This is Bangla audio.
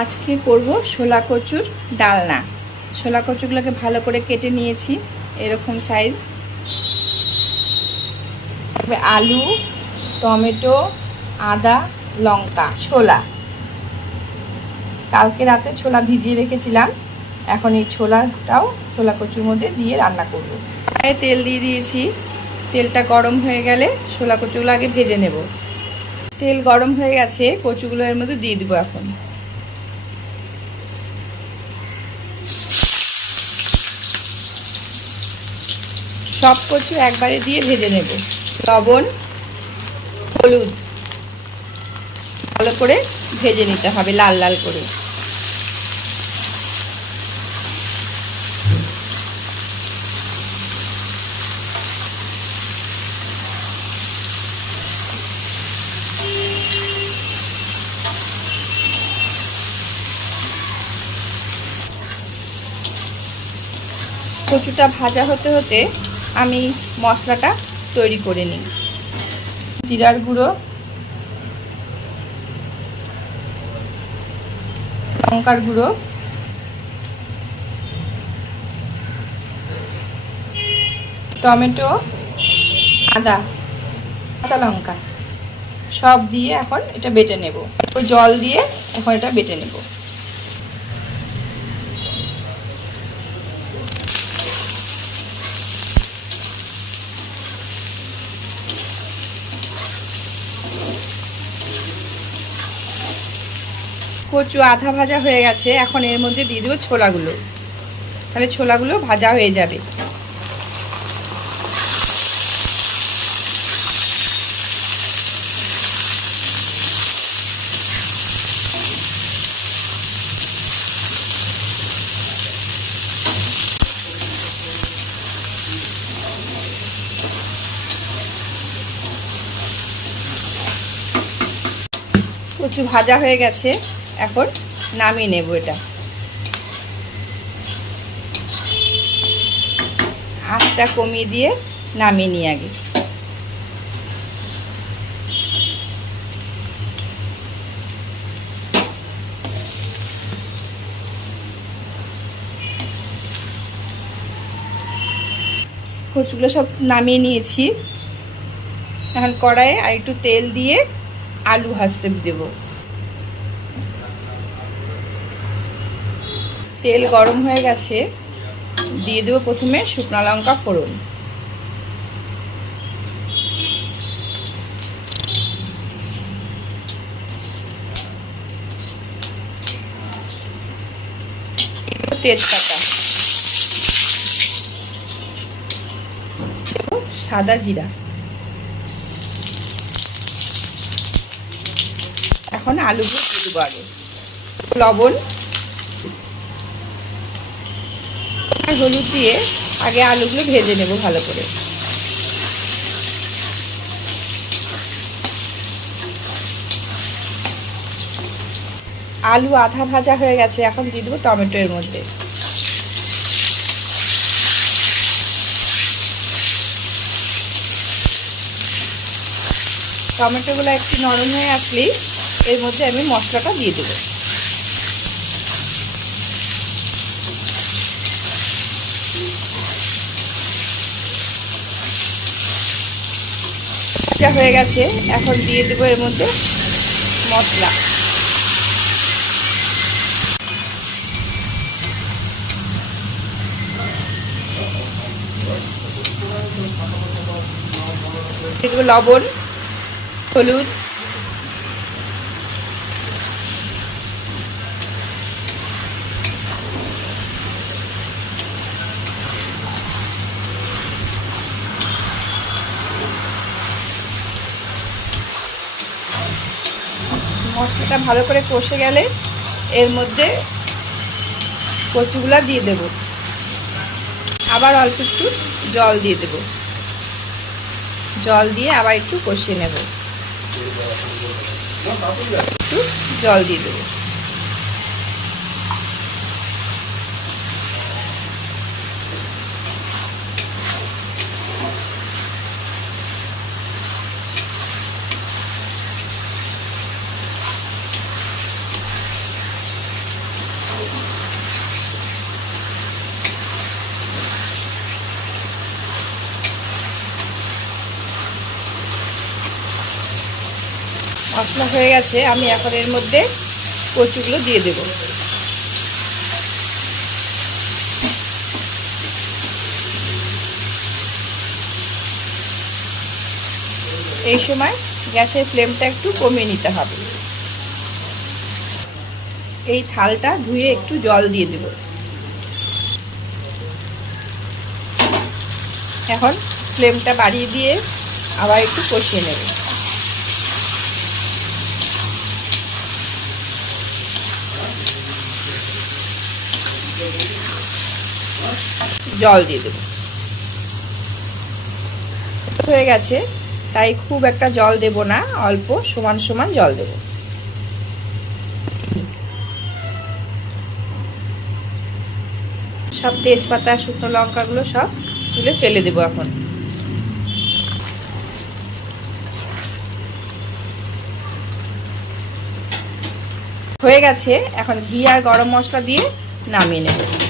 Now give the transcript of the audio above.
আজকে করব শোলা কচুর ডালনা। শোলা কচুগুলোকে ভালো করে কেটে নিয়েছি, এরকম সাইজ তবে আলু, টমেটো, আদা, লঙ্কা, ছোলা। কালকে রাতে ছোলা ভিজিয়ে রেখেছিলাম, এখন এই ছোলাটাও ছোলা কচুর মধ্যে দিয়ে রান্না করব। তেল দিয়ে দিয়েছি, তেলটা গরম হয়ে গেলে ছোলা কচুগুলো আগে ভেজে নেব। তেল গরম হয়ে গেছে, কচুগুলো এর মধ্যে দিয়ে দেবো এখন। সব কচু একবারে দিয়ে ভেজে নেব। লবণ, হলুদ, ভালো করে ভেজে নিতে হবে লাল লাল করে। কচুটা ভাজা হতে হতে আমি মশলাটা তৈরি করে নিই। জিরার গুঁড়ো, লঙ্কার গুঁড়ো, টমেটো, আদা, কাঁচা লঙ্কা, সব দিয়ে এখন এটা বেটে নেব। ওই জল দিয়ে এখন এটা বেটে নেব। কচু আধা ভাজা হয়ে গেছে, এখন এর মধ্যে দিয়ে দেবো ছোলাগুলো। তাহলে ছোলাগুলো ভাজা হয়ে যাবে। কচু ভাজা হয়ে গেছে। এখন নামিয়ে নেব এটা। আঁচটা কমিয়ে দিয়ে নামিয়ে নিই আগে। কচুগুলো সব নামিয়ে নিয়েছি। এখন কড়াইয়ে আর একটু তেল দিয়ে আলু ভাজতে দেব। তেল গরম হয়ে গেছে, দিয়ে দেবো প্রথমে শুকনো লঙ্কা ফোড়ন। তেজপাতা। সাদা জিরা। এখন আলুগুলো দিয়ে লবণ আর হলুদ দিয়ে আগে আলুগুলো ভেজে নেব ভালো করে। আলু আধা ভাজা হয়ে গেছে, এখন দিয়ে দেবো টমেটো এর মধ্যে। টমেটোগুলো একটু নরম হয়ে আসলেই এর মধ্যে আমি মশলাটা দিয়ে দেবো। হয়ে গেছে। এখন দিয়ে দেবো এর মধ্যে মশলা। লবণ হলুদ মশলাটা ভালো করে কষে গেলে এর মধ্যে কচুগুলা দিয়ে দেব। আবার অল্প একটু জল দিয়ে দেব। জল দিয়ে আবার একটু কষিয়ে নেব। একটু জল দিয়ে দেবো। মশলা হয়ে গেছে, আমি এখন এর মধ্যে কচুগুলো দিয়ে দেব। এই সময় গ্যাসের ফ্লেমটা একটু কমিয়ে নিতে হবে। এই থালটা ধুয়ে একটু জল দিয়ে দেব। এখন ফ্লেমটা বাড়িয়ে দিয়ে আবার একটু কষিয়ে নেব। জল দিয়ে দেব। হয়ে গেছে। তাই খুব একটা জল দেব না, অল্প সমান সমান জল দেব। সব তেজপাতা, শুকনো লঙ্কাগুলো সব তুলে ফেলে দেবো এখন। হয়ে গেছে। এখন ঘি আর গরম মশলা দিয়ে নামিয়ে নেব।